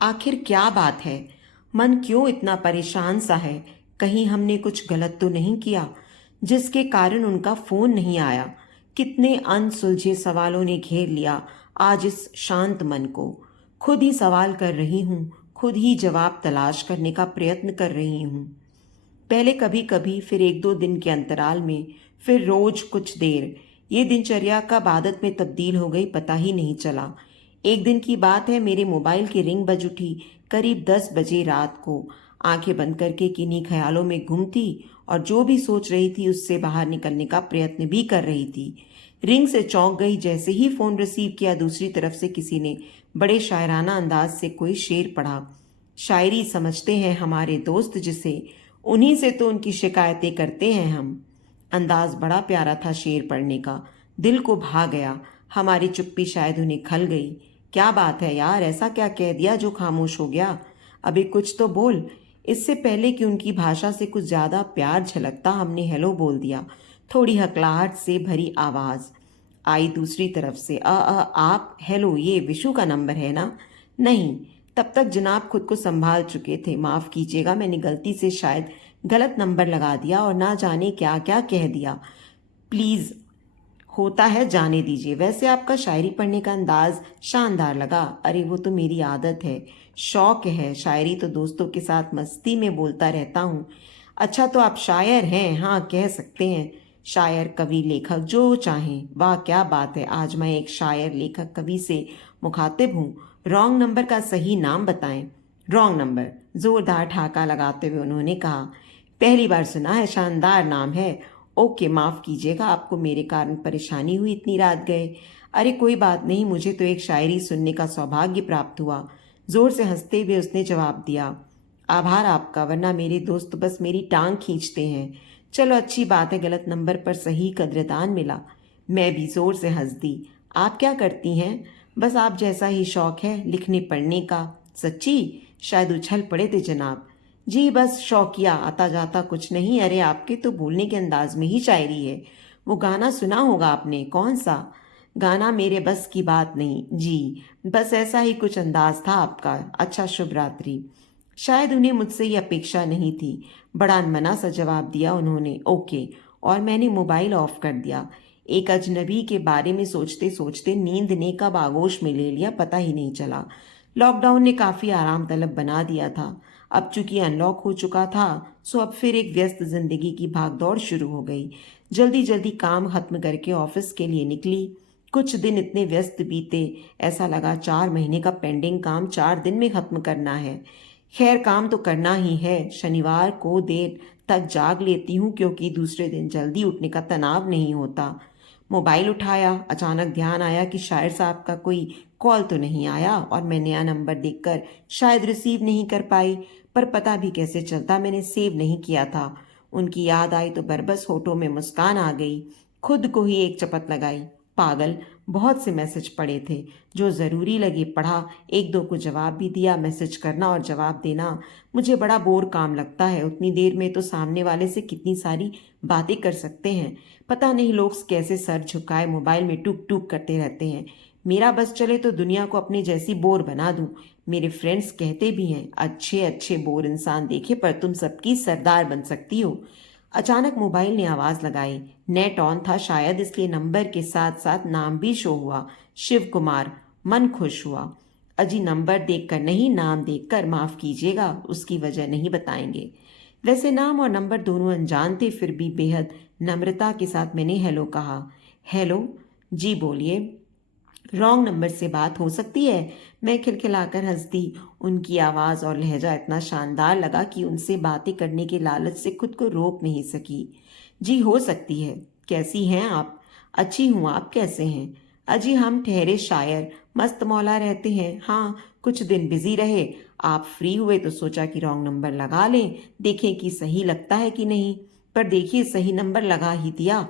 आखिर क्या बात है? मन क्यों इतना परेशान सा है? कहीं हमने कुछ गलत तो नहीं किया जिसके कारण उनका फोन नहीं आया? कितने अनसुलझे सवालों ने घेर लिया आज इस शांत मन को। खुद ही सवाल कर रही हूँ, खुद ही जवाब तलाश करने का प्रयत्न कर रही हूँ। पहले कभी कभी, फिर एक दो दिन के अंतराल में, फिर रोज कुछ देर। ये दिनचर्या कब आदत में तब्दील हो गई पता ही नहीं चला। एक दिन की बात है, मेरे मोबाइल की रिंग बज उठी। करीब 10 बजे रात को। आंखें बंद करके किन्हीं ख्यालों में गुम थी और जो भी सोच रही थी उससे बाहर निकलने का प्रयत्न भी कर रही थी। रिंग से चौंक गई। जैसे ही फोन रिसीव किया, दूसरी तरफ से किसी ने बड़े शायराना अंदाज से कोई शेर पढ़ा। शायरी समझते हैं हमारे दोस्त जिसे, उन्हीं से तो उनकी शिकायतें करते हैं हम। अंदाज बड़ा प्यारा था शेर पढ़ने का, दिल को भा गया। हमारी चुप्पी शायद उन्हें खल गई। क्या बात है यार, ऐसा क्या कह दिया जो खामोश हो गया? अभी कुछ तो बोल। इससे पहले कि उनकी भाषा से कुछ ज्यादा प्यार झलकता, हमने हेलो बोल दिया। थोड़ी हकलाहट से भरी आवाज आई दूसरी तरफ से। आप हेलो, ये विशु का नंबर है ना? नहीं। तब तक जनाब खुद को संभाल चुके थे। माफ कीजिएगा, मैंने गलती से शायद गलत नंबर लगा दिया और ना जाने क्या क्या कह दिया। प्लीज, होता है, जाने दीजिए। वैसे आपका शायरी पढ़ने का अंदाज शानदार लगा। अरे वो तो मेरी आदत है, शौक है। शायरी तो दोस्तों के साथ मस्ती में बोलता रहता हूँ। अच्छा, तो आप शायर हैं? हाँ, कह सकते हैं। शायर, कवि, लेखक, जो चाहें। वाह क्या बात है, आज मैं एक शायर, लेखक, कवि से मुखातिब हूँ। रॉन्ग नंबर का सही नाम बताएं। रॉन्ग नंबर, जोरदार ठाका लगाते हुए उन्होंने कहा। पहली बार सुना है, शानदार नाम है। ओके, माफ कीजिएगा, आपको मेरे कारण परेशानी हुई इतनी रात गए। अरे कोई बात नहीं, मुझे तो एक शायरी सुनने का सौभाग्य प्राप्त हुआ। जोर से हंसते हुए उसने जवाब दिया। आभार आपका, वरना मेरे दोस्त बस मेरी टांग खींचते हैं। चलो अच्छी बात है, गलत नंबर पर सही कद्रदान मिला। मैं भी जोर से हंस दी। आप क्या करती हैं? बस आप जैसा ही शौक है, लिखने पढ़ने का। सच्ची? शायद उछल पड़े थे जनाब। जी बस शौकिया, आता जाता कुछ नहीं। अरे आपके तो बोलने के अंदाज में ही शायरी है। वो गाना सुना होगा आपने, कौन सा? गाना मेरे बस की बात नहीं जी, बस ऐसा ही कुछ अंदाज था आपका। अच्छा, शुभ रात्रि। शायद उन्हें मुझसे ये अपेक्षा नहीं थी। बड़ा अनमना सा जवाब दिया उन्होंने, ओके, और मैंने मोबाइल ऑफ कर दिया। एक अजनबी के बारे में सोचते सोचते नींद ने कब आगोश में ले लिया पता ही नहीं चला। लॉकडाउन ने काफी आराम तलब बना दिया था। अब चूंकि अनलॉक हो चुका था, सो अब फिर एक व्यस्त जिंदगी की भागदौड़ शुरू हो गई। जल्दी जल्दी काम खत्म करके ऑफिस के लिए निकली। कुछ दिन इतने व्यस्त बीते, ऐसा लगा 4 महीने का पेंडिंग काम 4 दिन में खत्म करना है। खैर, काम तो करना ही है। शनिवार को देर तक जाग लेती हूँ क्योंकि दूसरे दिन जल्दी उठने का तनाव नहीं होता। मोबाइल उठाया, अचानक ध्यान आया कि शायर साहब का कोई कॉल तो नहीं आया और मैं नया नंबर देखकर शायद रिसीव नहीं कर पाई। पर पता भी कैसे चलता, मैंने सेव नहीं किया था। उनकी याद आई तो बरबस होठों में मुस्कान आ गई। खुद को ही एक चपत लगाई। पागल, बहुत से मैसेज पड़े थे, जो ज़रूरी लगे पढ़ा, एक दो को जवाब भी दिया। मैसेज करना और जवाब देना मुझे बड़ा बोर काम लगता है। उतनी देर में तो सामने वाले से कितनी सारी बातें कर सकते हैं। पता नहीं लोग कैसे सर झुकाए मोबाइल में टूक टूक करते रहते हैं। मेरा बस चले तो दुनिया को अपने जैसी बोर बना दूं। मेरे फ्रेंड्स कहते भी हैं, अच्छे अच्छे बोर इंसान देखे पर तुम सबकी सरदार बन सकती हो। अचानक मोबाइल ने आवाज लगाई। नेट ऑन था शायद, इसलिए नंबर के साथ साथ नाम भी शो हुआ, शिव कुमार। मन खुश हुआ। अजी, नंबर देखकर नहीं, नाम देखकर। माफ कीजिएगा, उसकी वजह नहीं बताएंगे। वैसे नाम और नंबर दोनों अनजान थे, फिर भी बेहद नम्रता के साथ मैंने हेलो कहा। हेलो जी, बोलिए। रॉन्ग नंबर से बात हो सकती है? मैं खिलखिलाकर हंस दी। उनकी आवाज़ और लहजा इतना शानदार लगा कि उनसे बातें करने के लालच से खुद को रोक नहीं सकी। जी हो सकती है। कैसी हैं आप? अच्छी हूँ, आप कैसे हैं? अजी, हम ठहरे शायर, मस्त मौला रहते हैं। हाँ, कुछ दिन बिजी रहे। आप फ्री हुए तो सोचा कि रॉन्ग नंबर लगा लें, देखें कि सही लगता है कि नहीं। पर देखिए, सही नंबर लगा ही दिया।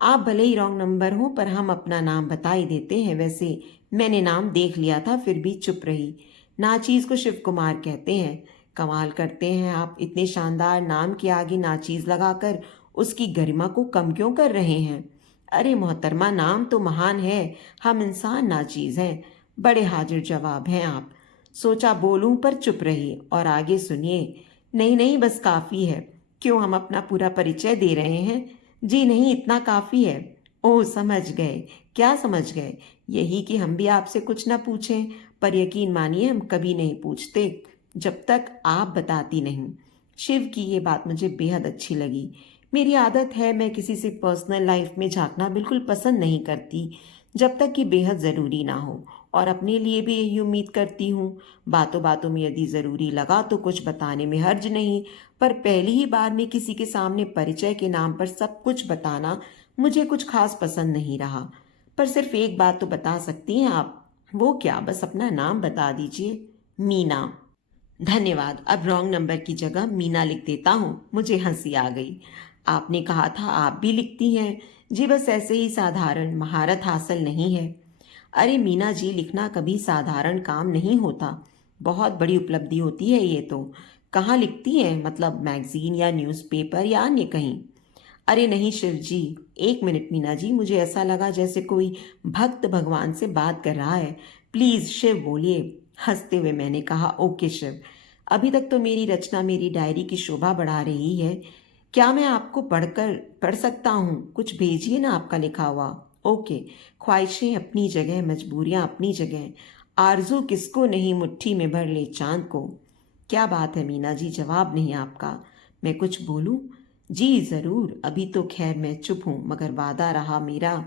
आप भले ही रॉन्ग नंबर हो, पर हम अपना नाम बता ही देते हैं। वैसे मैंने नाम देख लिया था, फिर भी चुप रही। नाचीज को शिव कुमार कहते हैं। कमाल करते हैं आप, इतने शानदार नाम के आगे नाचीज लगाकर उसकी गरिमा को कम क्यों कर रहे हैं? अरे मोहतरमा, नाम तो महान है, हम इंसान नाचीज हैं। बड़े हाजिर जवाब हैं आप। सोचा बोलूं पर चुप रही और आगे सुनिए। नहीं नहीं, बस काफ़ी है। क्यों, हम अपना पूरा परिचय दे रहे हैं? जी नहीं, इतना काफ़ी है। ओह, समझ गए। क्या समझ गए? यही कि हम भी आपसे कुछ ना पूछें, पर यकीन मानिए हम कभी नहीं पूछते जब तक आप बताती नहीं। शिव की ये बात मुझे बेहद अच्छी लगी। मेरी आदत है, मैं किसी से पर्सनल लाइफ में झांकना बिल्कुल पसंद नहीं करती जब तक कि बेहद ज़रूरी ना हो, और अपने लिए भी यही उम्मीद करती हूँ। बातों बातों में यदि ज़रूरी लगा तो कुछ बताने में हर्ज नहीं, पर पहली ही बार में किसी के सामने परिचय के नाम पर सब कुछ बताना मुझे कुछ खास पसंद नहीं रहा। पर सिर्फ एक बात तो बता सकती हैं आप। वो क्या? बस अपना नाम बता दीजिए। मीना। धन्यवाद। अब रॉन्ग नंबर की जगह मीना लिख देता हूँ। मुझे हंसी आ गई। आपने कहा था आप भी लिखती हैं। जी बस ऐसे ही, साधारण, महारत हासिल नहीं है। अरे मीना जी, लिखना कभी साधारण काम नहीं होता, बहुत बड़ी उपलब्धि होती है ये तो। कहाँ लिखती हैं? मतलब मैगजीन या न्यूज़पेपर या अन्य कहीं? अरे नहीं शिव जी, एक मिनट मीना जी, मुझे ऐसा लगा जैसे कोई भक्त भगवान से बात कर रहा है। प्लीज शिव बोलिए। हंसते हुए मैंने कहा, ओके शिव। अभी तक तो मेरी रचना मेरी डायरी की शोभा बढ़ा रही है। क्या मैं आपको पढ़ सकता हूँ? कुछ भेजिए ना आपका लिखा हुआ। ओके। ख्वाहिशें अपनी जगह, मजबूरियां अपनी जगह, आरजू किसको नहीं मुट्ठी में भर ले चांद को। क्या बात है मीना जी, जवाब नहीं आपका। मैं कुछ बोलूं? जी ज़रूर। अभी तो खैर मैं चुप हूँ, मगर वादा रहा मेरा,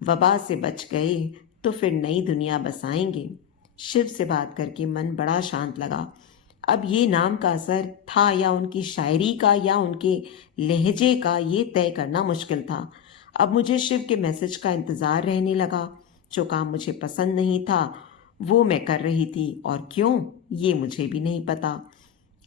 वबा से बच गए तो फिर नई दुनिया बसाएंगे। शिव से बात करके मन बड़ा शांत लगा। अब ये नाम का असर था या उनकी शायरी का या उनके लहजे का, ये तय करना मुश्किल था। अब मुझे शिव के मैसेज का इंतज़ार रहने लगा। जो काम मुझे पसंद नहीं था वो मैं कर रही थी, और क्यों ये मुझे भी नहीं पता।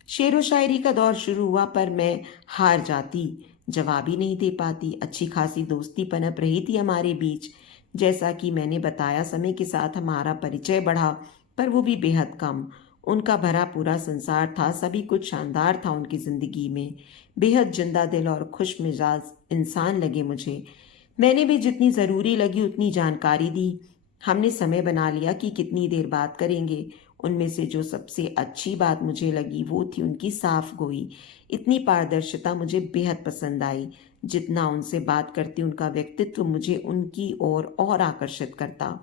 शेरो शायरी का दौर शुरू हुआ, पर मैं हार जाती, जवाब ही नहीं दे पाती। अच्छी खासी दोस्ती पनप रही थी हमारे बीच। जैसा कि मैंने बताया, समय के साथ हमारा परिचय बढ़ा, पर वो भी बेहद कम। उनका भरा पूरा संसार था, सभी कुछ शानदार था उनकी ज़िंदगी में। बेहद जिंदा दिल और खुश मिजाज इंसान लगे मुझे। मैंने भी जितनी ज़रूरी लगी उतनी जानकारी दी। हमने समय बना लिया कि कितनी देर बात करेंगे। उनमें से जो सबसे अच्छी बात मुझे लगी वो थी उनकी साफ गोई। इतनी पारदर्शिता मुझे बेहद पसंद आई। जितना उनसे बात करती उनका व्यक्तित्व मुझे उनकी ओर और आकर्षित करता।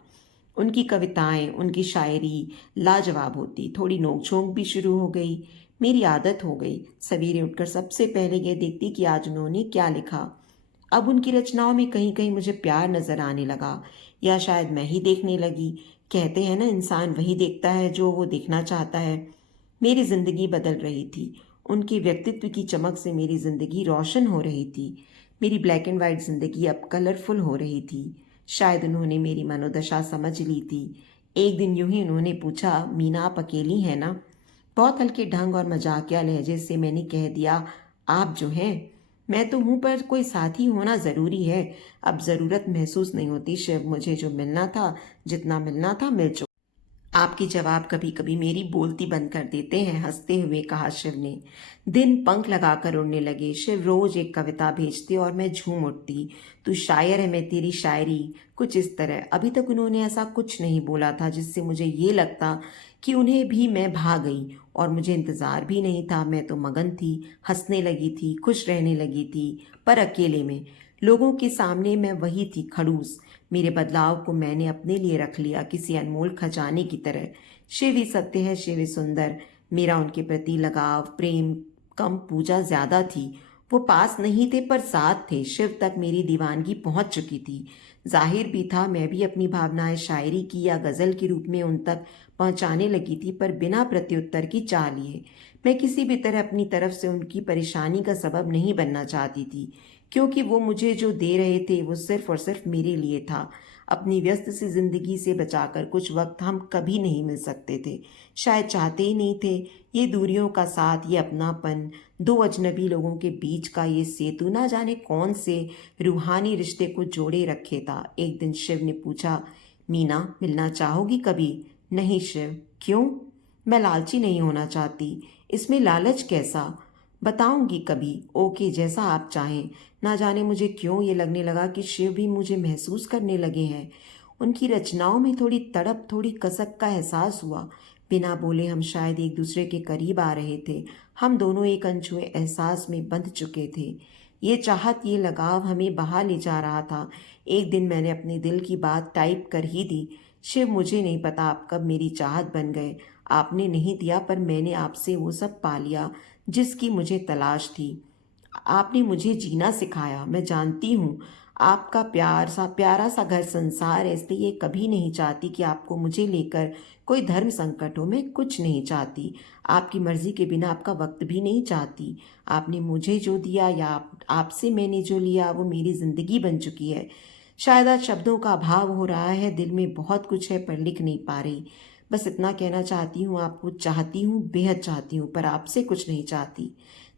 उनकी कविताएं, उनकी शायरी लाजवाब होती। थोड़ी नोकझोंक भी शुरू हो गई। मेरी आदत हो गई सवेरे उठकर सबसे पहले यह देखती कि आज उन्होंने क्या लिखा। अब उनकी रचनाओं में कहीं कहीं मुझे प्यार नजर आने लगा, या शायद मैं ही देखने लगी। कहते हैं ना, इंसान वही देखता है जो वो देखना चाहता है। मेरी जिंदगी बदल रही थी। उनके व्यक्तित्व की चमक से मेरी जिंदगी रोशन हो रही थी। मेरी ब्लैक एंड वाइट जिंदगी अब कलरफुल हो रही थी। शायद उन्होंने मेरी मनोदशा समझ ली थी। एक दिन यूं ही उन्होंने पूछा, मीना आप अकेली हैं ना? बहुत हल्के ढंग और मजाकिया लहजे से मैंने कह दिया, आप जो हैं। मैं तो हूं, पर कोई साथी होना जरूरी है। अब जरूरत महसूस नहीं होती शिव, मुझे जो मिलना था, जितना मिलना था मिल चुका। आपके जवाब कभी कभी मेरी बोलती बंद कर देते हैं, हंसते हुए कहा शिव ने। दिन पंख लगाकर उड़ने लगे। शिव रोज एक कविता भेजते और मैं झूम उठती। तू शायर है, मैं तेरी शायरी, कुछ इस तरह। अभी तक उन्होंने ऐसा कुछ नहीं बोला था जिससे मुझे ये लगता कि उन्हें भी मैं भा गई, और मुझे इंतजार भी नहीं था। मैं तो मगन थी, हंसने लगी थी, खुश रहने लगी थी, पर अकेले में। लोगों के सामने मैं वही थी, खड़ूस। मेरे बदलाव को मैंने अपने लिए रख लिया, किसी अनमोल खजाने की तरह। शिव ही सत्य है, शिव ही सुंदर। मेरा उनके प्रति लगाव, प्रेम कम, पूजा ज्यादा थी। वो पास नहीं थे पर साथ थे। शिव तक मेरी दीवानगी पहुंच चुकी थी। जाहिर भी था मैं भी अपनी भावनाएं शायरी की या गजल के रूप में उन तक पहुंचाने लगी थी, पर बिना प्रत्युत्तर की चाह लिए। मैं किसी भी तरह अपनी तरफ से उनकी परेशानी का सबब नहीं बनना चाहती थी, क्योंकि वो मुझे जो दे रहे थे वो सिर्फ और सिर्फ मेरे लिए था। अपनी व्यस्त सी जिंदगी से बचाकर कुछ वक्त हम कभी नहीं मिल सकते थे, शायद चाहते ही नहीं थे। ये दूरियों का साथ, ये अपनापन, दो अजनबी लोगों के बीच का ये सेतु ना जाने कौन से रूहानी रिश्ते को जोड़े रखे था। एक दिन शिव ने पूछा, मीना मिलना चाहोगी कभी? नहीं शिव। क्यों? मैं लालची नहीं होना चाहती। इसमें लालच कैसा? बताऊंगी कभी। ओके, जैसा आप चाहें। ना जाने मुझे क्यों ये लगने लगा कि शिव भी मुझे महसूस करने लगे हैं। उनकी रचनाओं में थोड़ी तड़प, थोड़ी कसक का एहसास हुआ। बिना बोले हम शायद एक दूसरे के करीब आ रहे थे। हम दोनों एक अनछुए एहसास में बंध चुके थे। ये चाहत, ये लगाव हमें बहा ले जा रहा था। एक दिन मैंने अपने दिल की बात टाइप कर ही दी। शिव, मुझे नहीं पता आप कब मेरी चाहत बन गए। आपने नहीं दिया, पर मैंने आपसे वो सब पा लिया जिसकी मुझे तलाश थी। आपने मुझे जीना सिखाया। मैं जानती हूँ आपका प्यारा सा घर संसार है, इसलिए ये कभी नहीं चाहती कि आपको मुझे लेकर कोई धर्म संकट हो। मैं कुछ नहीं चाहती, आपकी मर्जी के बिना आपका वक्त भी नहीं चाहती। आपने मुझे जो दिया या आपसे मैंने जो लिया, वो मेरी जिंदगी बन चुकी है। शायद आज शब्दों का अभाव हो रहा है, दिल में बहुत कुछ है पर लिख नहीं पा रही। बस इतना कहना चाहती हूँ, आपको चाहती हूँ, बेहद चाहती हूँ, पर आपसे कुछ नहीं चाहती।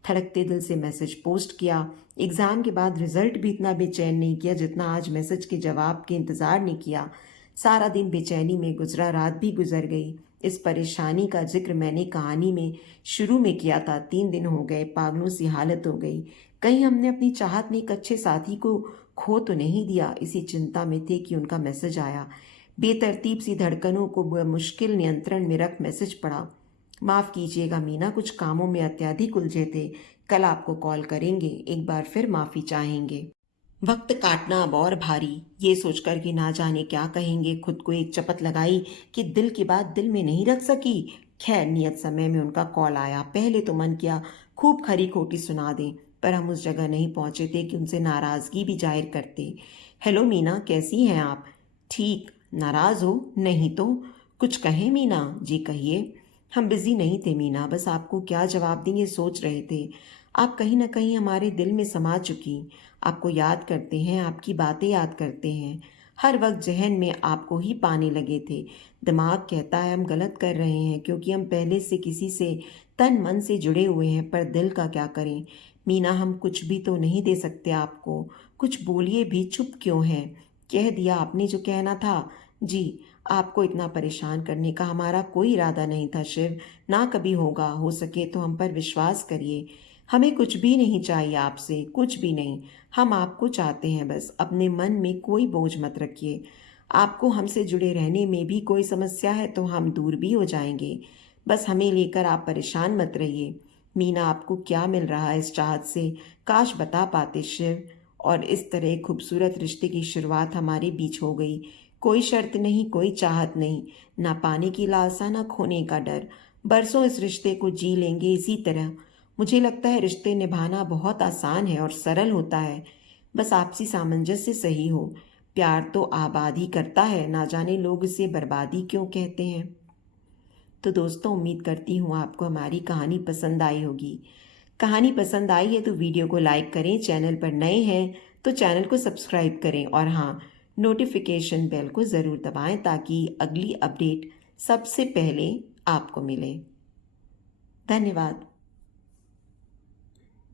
धड़कते दिल से मैसेज पोस्ट किया। एग्ज़ाम के बाद रिजल्ट भी इतना बेचैन नहीं किया जितना आज मैसेज के जवाब के इंतज़ार ने किया। सारा दिन बेचैनी में गुजरा, रात भी गुजर गई। इस परेशानी का जिक्र मैंने कहानी में शुरू में किया था। 3 दिन हो गए, पागलों सी हालत हो गई। कहीं हमने अपनी चाहत में एक अच्छे साथी को खो तो नहीं दिया। इसी चिंता में थे कि उनका मैसेज आया। बेतरतीब सी धड़कनों को मुश्किल नियंत्रण में रख मैसेज पढ़ा। माफ़ कीजिएगा मीना, कुछ कामों में अत्यधिक उलझे थे। कल आपको कॉल करेंगे, एक बार फिर माफ़ी चाहेंगे। वक्त काटना अब और भारी, ये सोचकर कि ना जाने क्या कहेंगे, खुद को एक चपत लगाई कि दिल की बात दिल में नहीं रख सकी। खैर, नियत समय में उनका कॉल आया। पहले तो मन किया खूब खरी खोटी सुना दें, पर हम उस जगह नहीं पहुंचे थे कि उनसे नाराज़गी भी जाहिर करते। हेलो मीना, कैसी हैं आप? ठीक। नाराज़ हो? नहीं तो। कुछ कहें मीना? जी कहिए। हम बिजी नहीं थे मीना, बस आपको क्या जवाब दें ये सोच रहे थे। आप कहीं ना कहीं हमारे दिल में समा चुकी। आपको याद करते हैं, आपकी बातें याद करते हैं। हर वक्त जहन में आपको ही पाने लगे थे। दिमाग कहता है हम गलत कर रहे हैं क्योंकि हम पहले से किसी से तन मन से जुड़े हुए हैं, पर दिल का क्या करें। मीना, हम कुछ भी तो नहीं दे सकते आपको। कुछ बोलिए भी, चुप क्यों हैं? कह दिया आपने जो कहना था। जी, आपको इतना परेशान करने का हमारा कोई इरादा नहीं था शिव, ना कभी होगा। हो सके तो हम पर विश्वास करिए। हमें कुछ भी नहीं चाहिए आपसे, कुछ भी नहीं। हम आपको चाहते हैं बस। अपने मन में कोई बोझ मत रखिए। आपको हमसे जुड़े रहने में भी कोई समस्या है तो हम दूर भी हो जाएंगे। बस हमें लेकर आप परेशान मत रहिए। मीना, आपको क्या मिल रहा है इस चाहत से? काश बता पाते शिव। और इस तरह खूबसूरत रिश्ते की शुरुआत हमारे बीच हो गई। कोई शर्त नहीं, कोई चाहत नहीं, ना पाने की लालसा, ना खोने का डर। बरसों इस रिश्ते को जी लेंगे इसी तरह। मुझे लगता है रिश्ते निभाना बहुत आसान है और सरल होता है। बस आपसी सामंजस्य सही हो। प्यार तो आबादी करता है, ना जाने लोग इसे बर्बादी क्यों कहते हैं। तो दोस्तों, उम्मीद करती हूँ आपको हमारी कहानी पसंद आई होगी। कहानी पसंद आई है तो वीडियो को लाइक करें, चैनल पर नए हैं तो चैनल को सब्सक्राइब करें और हाँ, नोटिफिकेशन बेल को ज़रूर दबाएं ताकि अगली अपडेट सबसे पहले आपको मिले। धन्यवाद।